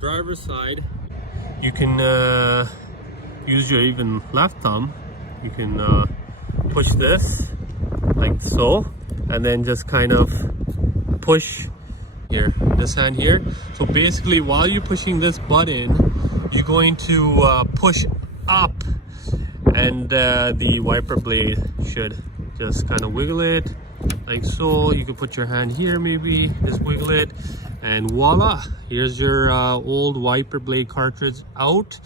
Driver's side, you can use your even left thumb. You can push this like so, and then just kind of push here, this hand here. So basically, while you're pushing this button, you're going to push up, and the wiper blade should just kind of wiggle it like so. You can put your hand here, maybe just wiggle it, and voila, here's your old wiper blade cartridge out.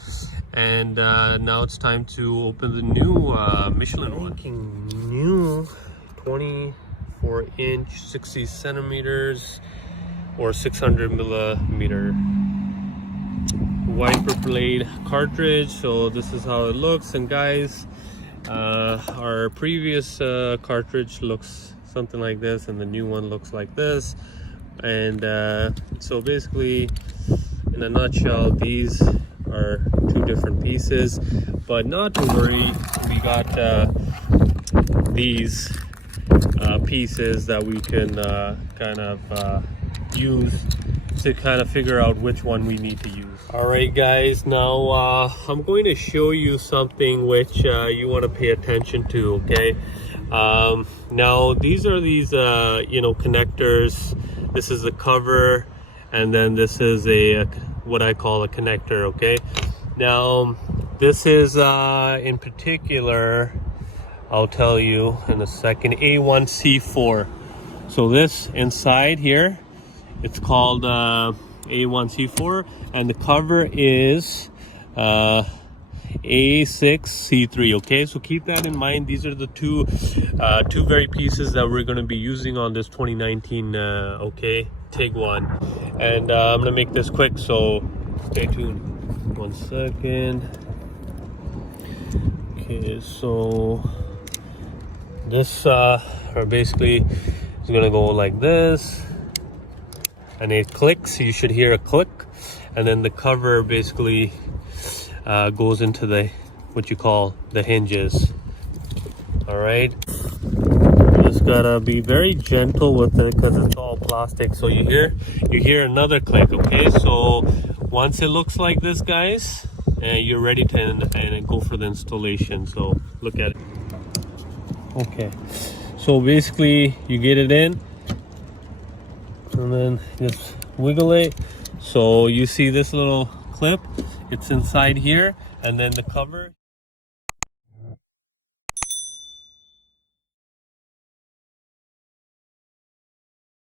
And now it's time to open the new Michelin one. New 24-inch 60 centimeters or 600 millimeter wiper blade cartridge. So this is how it looks. And guys, our previous cartridge looks something like this, and the new one looks like this. And so basically, in a nutshell, these are two different pieces, but not to worry, we got these pieces that we can kind of use to kind of figure out which one we need to use. All right guys, now I'm going to show you something which you want to pay attention to. Okay, now these are connectors. This is the cover, and then this is a what I call a connector. Okay, now this is in particular, I'll tell you in a second, A1C4. So this inside here, it's called A1C4, and the cover is A6C3. Okay, so keep that in mind. These are the two very pieces that we're going to be using on this 2019 Tiguan, and I'm gonna make this quick, so stay tuned. 1 second. Okay, so this basically is gonna go like this, and it clicks. You should hear a click, and then the cover basically goes into the what you call the hinges. All right, just gotta be very gentle with it because it's all plastic. So you hear another click. Okay, so once it looks like this, guys, you're ready to and go for the installation. So look at it. Okay, so basically you get it in, and then just wiggle it. So you see this little clip, it's inside here, and then the cover.